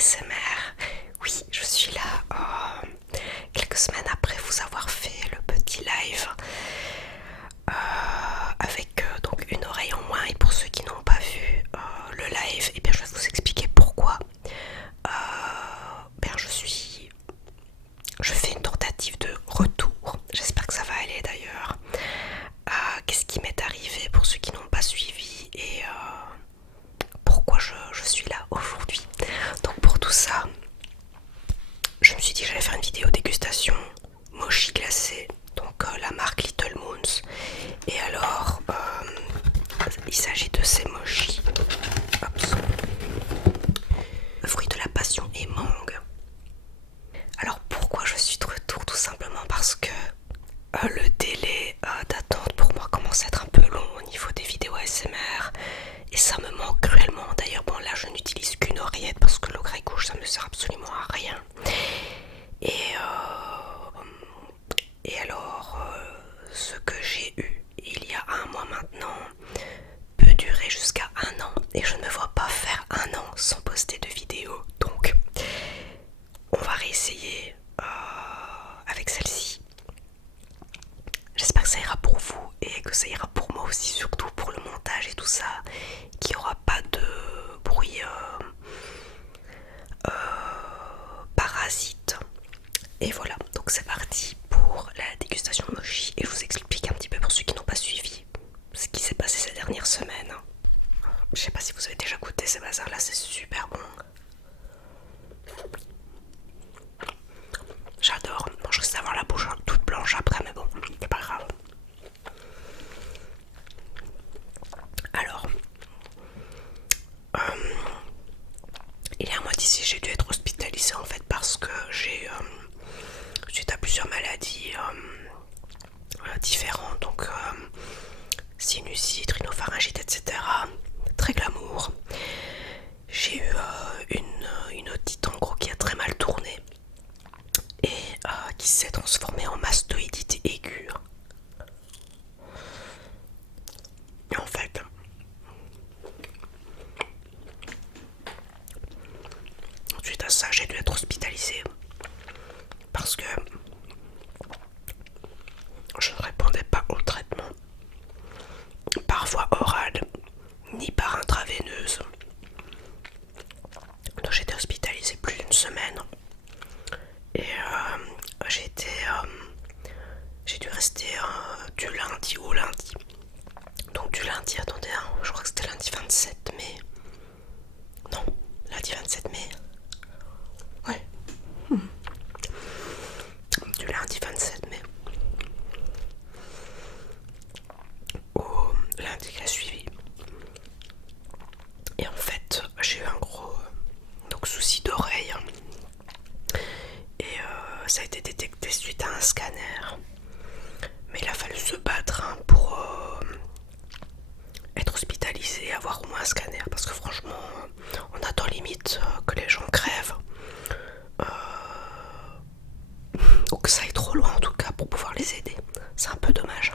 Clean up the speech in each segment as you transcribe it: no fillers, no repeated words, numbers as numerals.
ASMR. Oui, je suis là quelques semaines après vous avoir fait le petit live avec donc une oreille en moins. Et pour ceux qui n'ont pas vu le live, eh bien, je vais vous expliquer pourquoi. Ben, je fais une tentative de retour. J'espère que ça va aller d'ailleurs. Qu'est-ce qui m'est arrivé pour ceux qui n'ont pas suivi et pourquoi je suis là aujourd'hui. Donc pour tout ça, je me suis dit que j'allais faire une vidéo dégustation mochi glacé, donc la marque Little Moons. Et alors, il s'agit de ces mochi, fruits de la passion et mangue. Alors pourquoi je suis de retour? Tout simplement parce que le délai d'attente pour moi commence à être un peu long au niveau des vidéos ASMR et ça me manque cruellement. D'ailleurs bon, là je n'utilise qu'une oreillette parce que l'oreille gauche ça me sert absolument à rien. Et alors ce que j'ai eu il y a un mois maintenant peut durer jusqu'à un an et je ne me vois pas faire un an sans poster de vidéo. Donc on va réessayer avec celle-ci. J'espère que ça ira pour vous et que ça ira pour moi aussi, surtout pour le montage et tout ça, qu'il n'y aura pas de bruit parasite. Et voilà, donc c'est parti pour la dégustation de mochi et je vous explique un petit peu pour ceux qui n'ont pas suivi ce qui s'est passé ces dernières semaines. Je sais pas si vous avez déjà goûté ces bazars là, c'est super bon. J'adore, bon, je risque d'avoir la bouche toute blanche après mais bon, c'est pas grave. Alors, il y a un mois d'ici j'ai dû être hospitalisée en fait parce que j'ai suite à plusieurs maladies différentes, donc sinusite, rhinopharyngite, etc. Très glamour. J'ai eu une otite en gros qui a très mal tourné et qui s'est transformée en mastoïdite aiguë. Et en fait, suite à ça, j'ai dû être hospitalisée parce que je ne répondais pas au traitement par voie orale ni par intraveineuse. Donc j'ai été hospitalisée plus d'une semaine et j'ai dû rester du lundi au lundi. Donc du lundi, attendez, je crois que c'était lundi 27 mai. Non, lundi 27 mai. Ouais. Du lundi 27 mai au lundi qui a suivi. Et en fait, j'ai eu un gros donc, souci d'oreille. Et ça a été détecté suite à un scanner. Mais il a fallu se battre pour être hospitalisé et avoir au moins un scanner. Parce que franchement, on attend limite que les gens crèvent. Ou que ça aille trop loin en tout cas pour pouvoir les aider. C'est un peu dommage.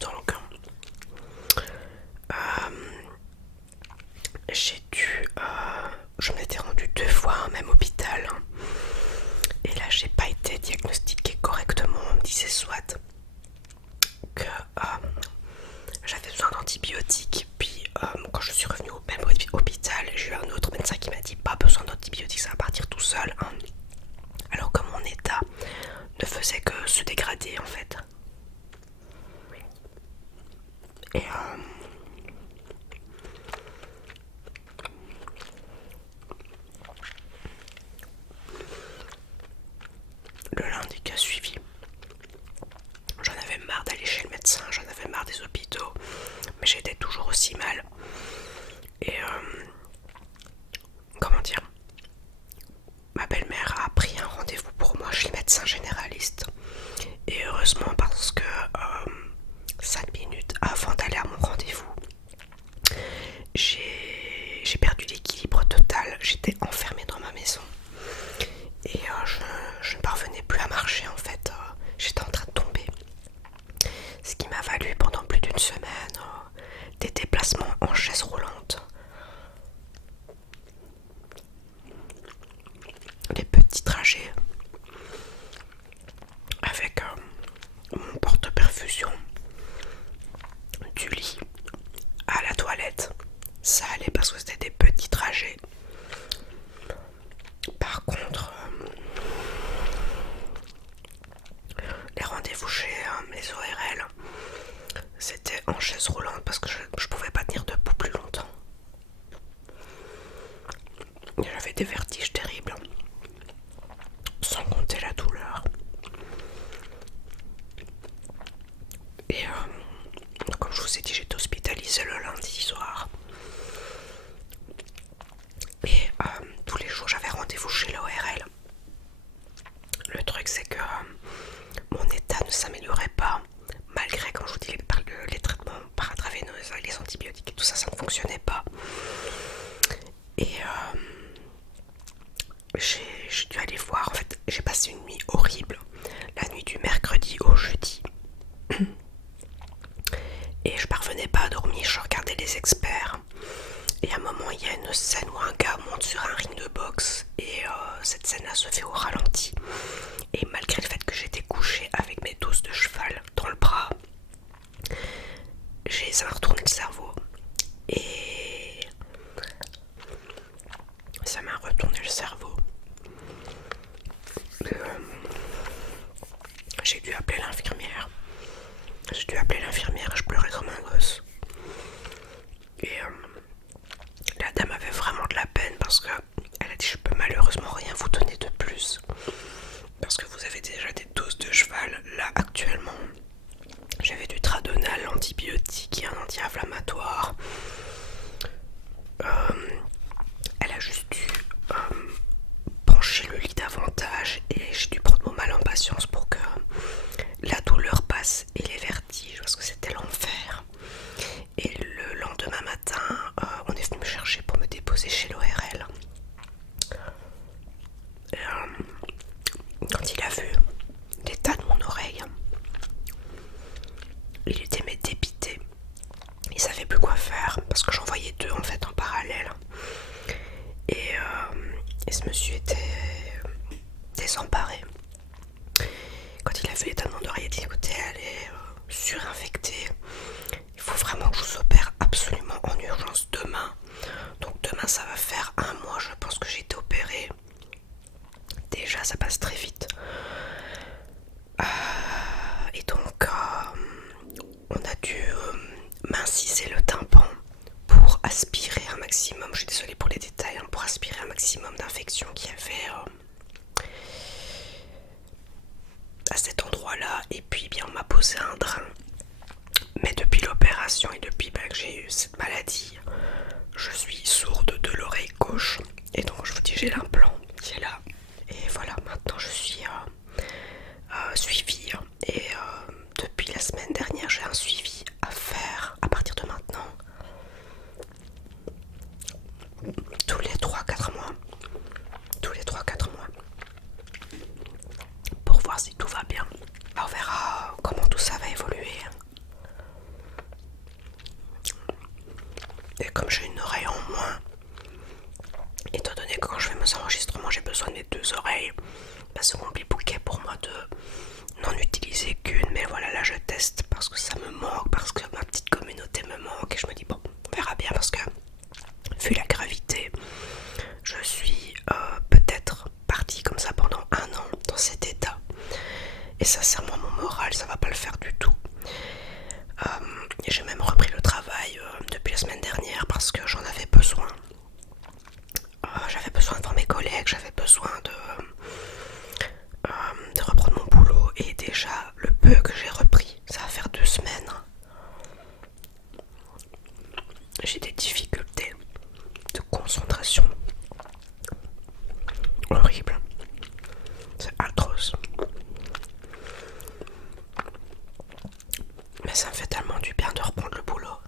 Donc je m'étais rendue 2 fois à un même hôpital et là j'ai pas été diagnostiquée correctement. On me disait soit que j'avais besoin d'antibiotiques, puis quand je suis revenue au même hôpital, j'ai eu un autre médecin qui m'a dit pas besoin d'antibiotiques, ça va partir tout seul, hein. Alors que mon état ne faisait que se dégrader en fait. Et le lundi qui a suivi, j'en avais marre d'aller chez le médecin, j'en avais marre des hôpitaux, mais j'étais toujours aussi mal. Et comment dire, ma belle-mère a pris un rendez-vous pour moi chez le médecin généraliste. Et heureusement parce que 5 minutes avant d'aller à mon rendez-vous, j'ai perdu l'équilibre total. j'étais enfermée dans ma maison et je ne parvenais plus à marcher en fait. J'étais en train de tomber. Ce qui m'a valu pendant plus d'une semaine des déplacements en chaise roulante. Des petits trajets avec mon porte-perfusion du lit à la toilette. Ça allait parce que c'était des petits trajets. Par contre, les rendez-vous chez les ORL, c'était en chaise roulante parce que je pouvais pas tenir debout plus longtemps. J'avais des vertiges terribles, sans compter la douleur. Et comme je vous ai dit, j'étais hospitalisée le lundi soir. Et tous les jours, j'avais rendez-vous chez l'ORL. Le truc, c'est que mon état ne s'améliorait pas, malgré, comme je vous dis, les traitements par intraveineuse, les antibiotiques et tout ça, ça ne fonctionnait pas. Et j'ai dû aller voir, en fait, j'ai passé une nuit horrible, la nuit du mercredi au jeudi. Et je parvenais pas à dormir, je regardais les experts. Et à un moment, il y a une scène où un gars monte sur un ring de boxe et cette scène-là se fait au ralenti. Et malgré le fait que j'étais couchée avec mes doses de cheval dans le bras, ça m'a retourné le cerveau. Et ça m'a retourné le cerveau. J'ai dû appeler l'infirmière. Je pleurais comme un gosse. Et la dame avait vraiment de la peine parce que elle a dit: je peux malheureusement rien vous donner de plus parce que vous avez déjà des doses de cheval. Là actuellement j'avais du Tradonal, l'antibiotique et un anti-inflammatoire. Elle a juste dû pencher le lit davantage et j'ai dû prendre mon mal en patience pour que la douleur passe et les vertiges parce que c'était l'enfer. Et le lendemain matin, on est venu me chercher pour me déposer chez l'ORL. Quand il a vu l'état de mon oreille, il était dépité. Il savait plus quoi faire parce que j'en voyais deux en fait en parallèle. Et ce monsieur était désemparé. Quand il a vu l'état de mon oreille, il a dit: écoutez, elle est surinfectée. Il faut vraiment que je vous opère absolument en urgence demain. Donc demain ça va faire un mois je pense que j'ai été opérée. Déjà ça passe très vite. Et donc on a dû m'inciser le tympan pour aspirer un maximum, je suis désolée pour les détails, hein, pour aspirer un maximum d'infections qu'il y avait à cet endroit là. Et puis bien on m'a posé un drain. Mais depuis l'opération et depuis que j'ai eu cette maladie, je suis sourde de l'oreille gauche. Et donc je vous dis, j'ai l'implant qui est là. Et voilà, maintenant je suis suivie. Et depuis la semaine dernière, j'ai un suivi à faire à partir de maintenant. Tous les 3-4 mois. Tous les 3-4 mois. Pour voir si tout va bien. On verra comment tout ça va évoluer. Et comme j'ai une oreille en moins, étant donné que quand je fais mes enregistrements j'ai besoin des deux oreilles, bah c'est compliqué pour moi de n'en utiliser qu'une. Mais voilà, là je teste parce que ça me manque, parce que ma petite communauté me manque. Et je me dis bon, on verra bien parce que vu la gravité, je suis peut-être partie comme ça pendant un an dans cet état. Et sincèrement mon moral ça va pas le faire du tout. J'ai même repris le travail depuis la semaine dernière parce que j'en avais besoin. J'avais besoin de voir mes collègues, j'avais besoin de reprendre mon boulot. Et déjà le peu que j'ai repris, ça va faire 2 semaines, j'ai des difficultés de concentration horribles. C'est atroce. Mais ça me fait tellement du bien de reprendre le boulot.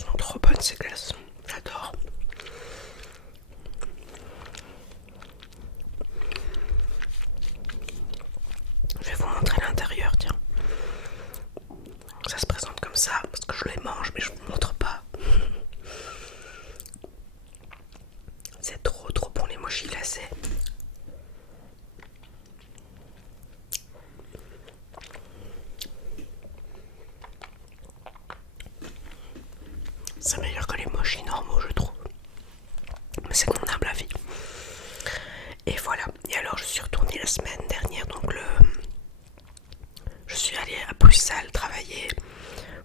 sont trop bonnes ces glaces, j'adore. Je vais vous montrer l'intérieur, tiens. Ça se présente comme ça, parce que je les mange, mais je vous montre pas. C'est trop bon les mochis glacés. C'est meilleur que les mochis normaux, je trouve. Mais c'est mon humble avis. Et voilà. Et alors, je suis retournée la semaine dernière, donc je suis allée à Bruxelles travailler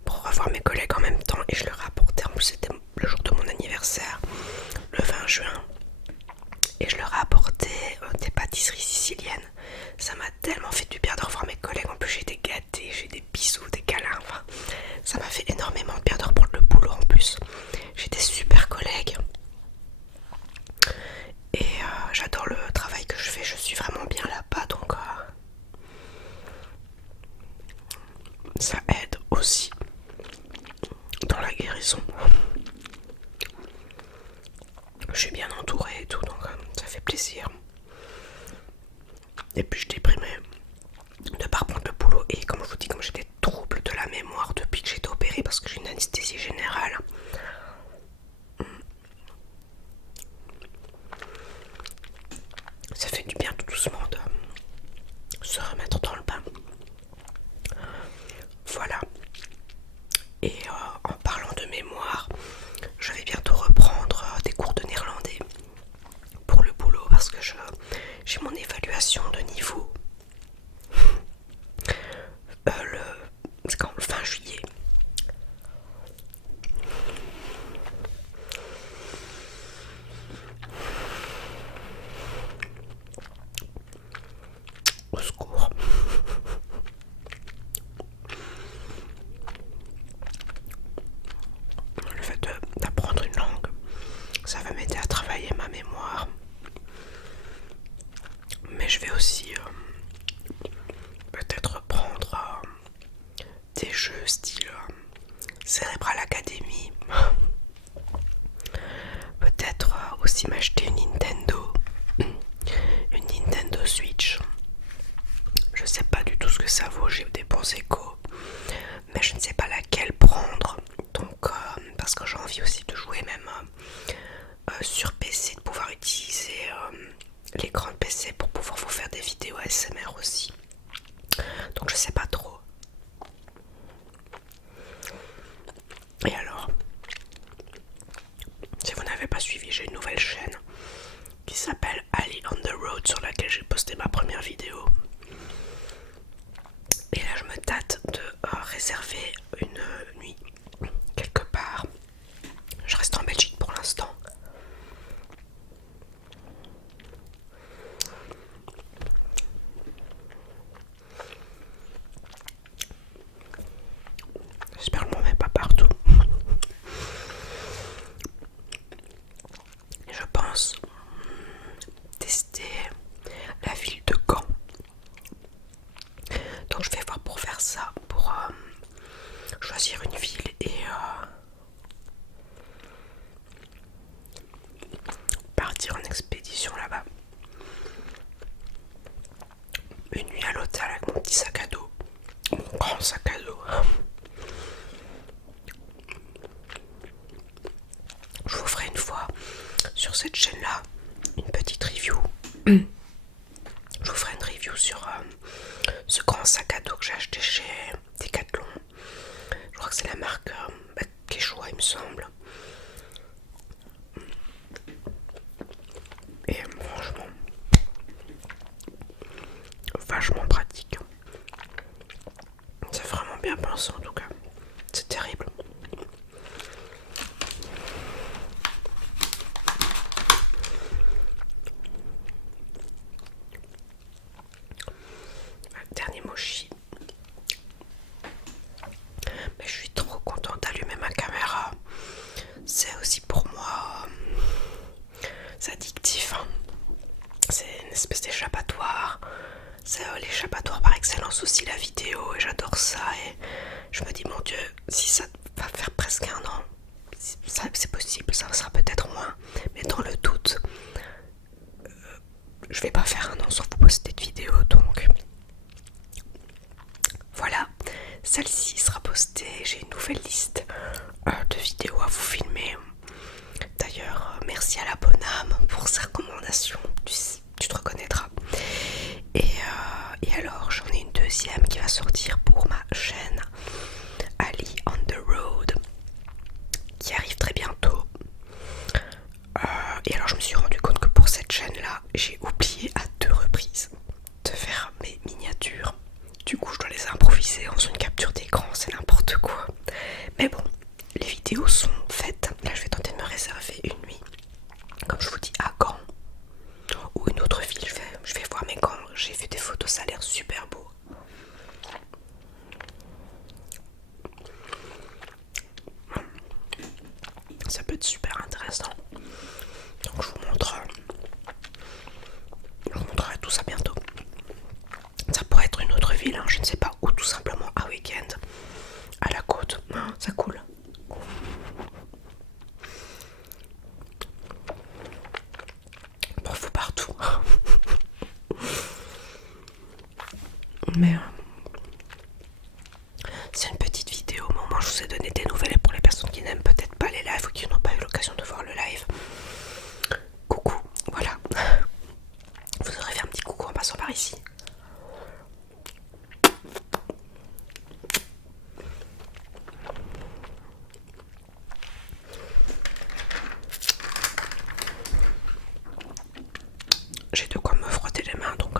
pour revoir mes collègues en même temps et je leur ai apporté, en plus c'était le jour de mon anniversaire, le 20 juin, et je leur ai apporté des pâtisseries siciliennes. Ça m'a tellement fait du bien de revoir mes collègues, en plus j'ai été gâtée, j'ai des bisous, des câlins, enfin, ça m'a fait énormément de bien de reprendre le boulot en plus. J'ai des super collègues et j'adore le travail que je fais, je suis vraiment bien là-bas, donc ça aide aussi dans la guérison. Je suis bien entourée et tout, donc ça fait plaisir. Et puis je déprimais de pas reprendre le boulot. Et comme je vous dis, comme j'ai des troubles de la mémoire depuis que j'ai été opérée parce que j'ai une anesthésie générale, ça fait du bien tout doucement de se remettre dans le bain. Voilà. Et en parlant de mémoire, je vais bientôt reprendre des cours de néerlandais pour le boulot parce que j'ai mon évaluation de niveau c'est quand, le fin juillet. Au secours. Le fait d'apprendre une langue, ça va m'aider à travailler ma mémoire. Mais je vais aussi peut-être reprendre des jeux style Cerebral Academy. Peut-être aussi m'acheter une Nintendo Switch. Je sais pas du tout ce que ça vaut, j'ai des bons échos, mais je ne sais pas laquelle prendre. Donc parce que j'ai envie aussi de jouer même sur PC, de pouvoir utiliser l'écran de PC pour pouvoir vous faire des vidéos ASMR aussi. Donc je sais pas trop. Et alors, si vous n'avez pas suivi, j'ai une nouvelle chaîne qui s'appelle Ali on the Road sur laquelle j'ai posté ma première vidéo. Et là je me tâte de réserver une nuit quelque part. Je reste en Belgique pour l'instant. J'espère que je m'en mets pas partout. Et je pense tester la ville de Gand. Donc je vais voir pour faire ça, pour choisir une ville et partir en expédition là-bas. Une nuit à l'hôtel avec mon petit sac à dos, mon grand sac à dos. Je vous ferai une fois sur cette chaîne-là une petite review. Je vous ferai une review sur ce grand sac à dos que j'ai acheté chez Decathlon. Je crois que c'est la marque Quechua, il me semble. Et franchement, vachement pratique. C'est vraiment bien pensé en tout cas. C'est terrible. Dernier mochi. Mais je suis trop contente d'allumer ma caméra. C'est aussi pour moi, c'est addictif. Hein. C'est une espèce d'échappatoire. C'est l'échappatoire par excellence aussi, la vidéo. Et j'adore ça. Et je me dis, mon Dieu, si ça va faire presque un an faire un an sans vous poster de vidéo, donc voilà, celle-ci sera postée. J'ai une nouvelle liste de vidéos à vous filmer. D'ailleurs, merci à la bonne âme pour ses recommandations, tu te reconnaîtras. Et alors, j'en ai une deuxième qui va sortir pour ma chaîne Ali on the Road, qui arrive très bientôt. Et alors, je me suis rendu compte que pour cette chaîne-là, j'ai oublié à 2 reprises de faire mes miniatures. Du coup, je dois les improviser en faisant une capture d'écran, c'est n'importe quoi. Mais bon, les vidéos sont faites. Là, je vais tenter de me réserver une nuit, comme je vous dis, à Caen ou une autre ville. Je vais voir, mais quand j'ai vu des photos, ça a l'air super beau. Ça peut être super intéressant. Donc je vous montrerai tout ça bientôt. Ça pourrait être une autre ville, hein, je ne sais pas où, tout simplement un week-end à la côte. Ça coule. Bon, faut partout. Mais c'est une petite vidéo, mais au moins je vous ai donné des nouvelles. Et pour les personnes qui n'aiment peut-être pas les lives ou qui n'ont pas eu l'occasion de voir le live, coucou, voilà. Vous aurez fait un petit coucou en passant par ici. J'ai de quoi me frotter les mains, donc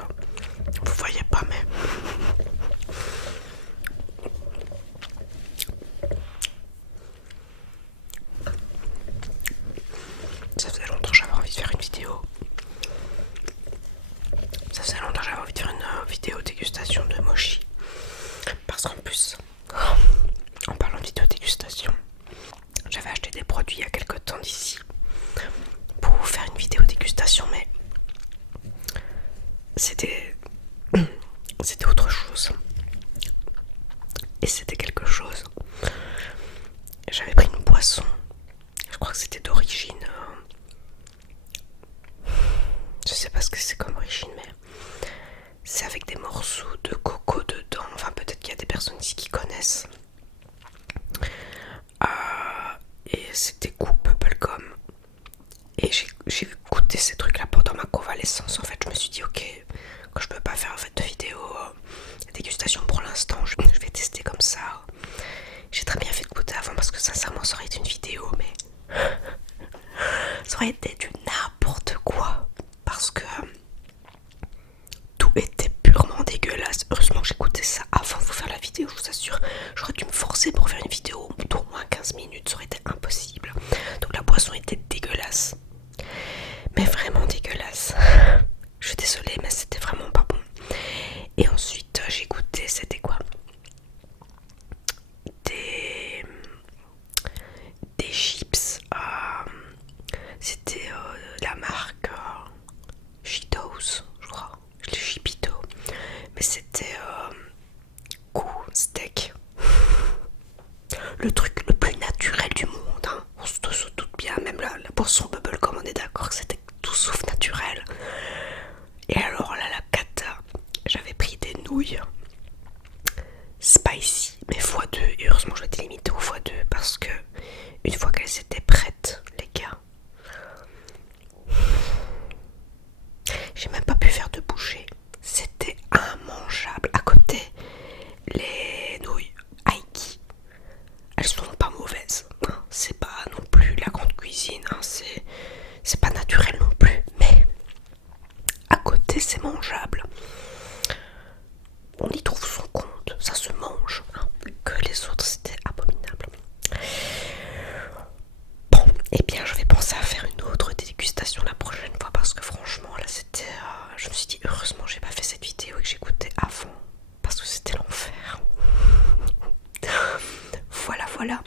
vous voyez pas, mais ça faisait longtemps que j'avais envie de faire une vidéo. Ça faisait longtemps que j'avais envie de faire une vidéo dégustation de mochi. Parce qu'en plus, en parlant de vidéo dégustation, j'avais acheté des produits il y a quelques temps d'ici pour vous faire une vidéo dégustation, mais c'était autre chose. Et c'était quelque chose. J'avais pris une boisson, je crois que c'était d'origine, je sais pas ce que c'est comme origine, mais c'est avec des morceaux de coco dedans. Enfin, peut-être qu'il y a des personnes ici qui connaissent. Et c'était goût bubblegum. Et j'ai goûté ces trucs là pendant ma convalescence. En fait, je me suis dit, ok, que je peux pas faire en fait de vidéo dégustation pour l'instant, je vais tester comme ça. J'ai très bien fait de goûter avant parce que sincèrement, ça aurait été une vidéo, mais ça aurait été du n'importe quoi. Parce que tout était purement dégueulasse. Heureusement que j'ai goûté ça avant de vous faire la vidéo, je vous assure. J'aurais dû me forcer pour faire une vidéo d'au moins 15 minutes, ça aurait été impossible. Donc la boisson était dégueulasse. Mais vraiment dégueulasse. Je suis désolée, mais c'était vraiment pas bon. Et ensuite, j'ai goûté, c'était quoi? Des chips. C'était la marque Cheetos, je crois. Les Chipito. Mais c'était goût steak. Le truc le plus naturel du monde, hein. On se doute bien, même la boisson bubblegum, on est d'accord que c'était tout sauf naturel. Et alors là, la cata, j'avais pris des nouilles spicy, mais x2. Et heureusement, je m'étais limitée au x2 parce que une fois qu'elles étaient prêtes, les gars, j'ai même pas pu faire de bouchée. C'était immangeable. À côté, les nouilles Aiki, elles sont pas mauvaises, hein. C'est pas non plus la grande cuisine, hein. C'est pas naturel non plus, mais à côté c'est mangeable. On y trouve son compte, ça se mange, hein. Que les autres c'était abominable. Bon, et bien je vais penser à faire une autre dégustation la prochaine fois parce que franchement là c'était... je me suis dit heureusement j'ai pas fait cette vidéo et que j'écoutais avant parce que c'était l'enfer. Voilà.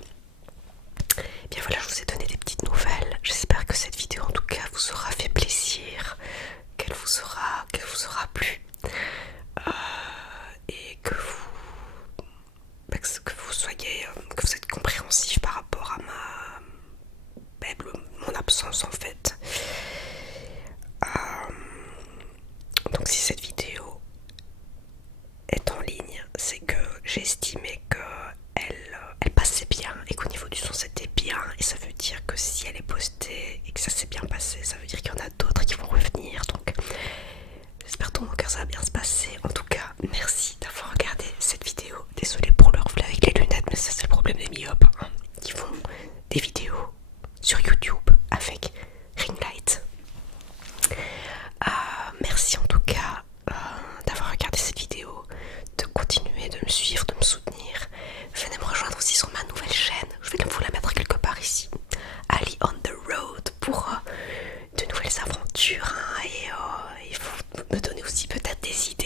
Et bien voilà, je vous ai donné des petites nouvelles. J'espère que cette vidéo en tout cas vous aura fait plaisir, qu'elle vous aura plu. Et que vous soyez, que vous êtes compréhensif par rapport à mon absence en fait. Donc si cette vidéo est en ligne, c'est que j'ai estimé que elle passait bien et qu'au niveau du son c'était bien, et ça veut dire que si elle est postée et que ça s'est bien passé, ça veut dire qu'il y en a d'autres qui vont revenir. Donc j'espère tout mon cœur ça va bien se passer. En tout cas, merci d'avoir regardé cette vidéo. Désolée pour le reflet avec les lunettes, mais ça c'est le problème des myopes, hein, qui font des vidéos sur YouTube avec ring light. Merci en tout cas d'avoir regardé cette vidéo, de continuer de me suivre, de me soutenir. Venez me rejoindre aussi sur ma nouvelle chaîne, je vais vous la mettre quelque part ici, Ali on the road, pour de nouvelles aventures, hein, et il faut me donner aussi peut-être des idées